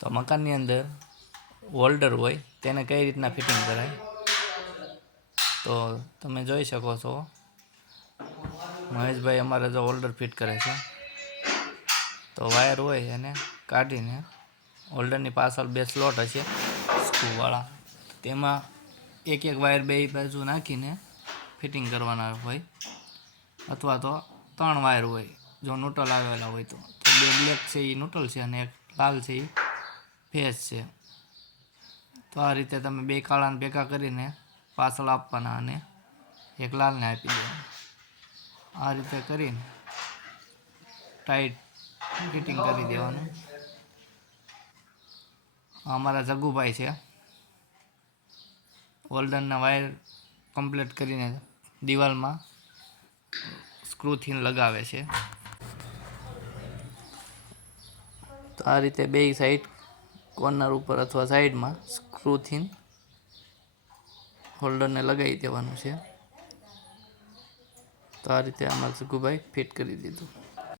તો મકાનની અંદર હોલ્ડર હોય, તેને કઈ રીતના ફિટિંગ કરાય? તો તમે જોઈ શકો છો. મહેશભાઈ અમારે જો હોલ્ડર ફિટ કરે છે. તો વાયર હોય એને કાઢીને હોલ્ડરની પાછળ બે સ્લોટ હશે, સ્ક્રૂવાળા. તેમાં એક એક વાયર બે બાજુ નાખીને ફિટિંગ કરવાના હોય, અથવા તો ત્રણ વાયર હોય, જો નૂટલ આવેલા હોય તો. બે બ્લેક છે એ નૂટલ છે અને એક લાલ છે એ ફેસ છે. તો આ રીતે તમે બે કાળાને ભેગા કરીને પાછળ આપવાના અને એક લાલને આપી દેવાનું. આ રીતે કરીને ટાઈટ ફિટિંગ કરી દેવાનું. અમારા જગુભાઈ છે. હોલ્ડરના વાયર કમ્પ્લીટ કરીને દિવાલમાં સ્ક્રૂથી લગાવે છે. તો આ રીતે બે સાઈડ કોર્નર ઉપર અથવા સાઈડમાં સ્ક્રૂથી હોલ્ડરને લગાવી દેવાનું છે. તો આ રીતે અમારે સુખુભાઈ ફિટ કરી દીધું.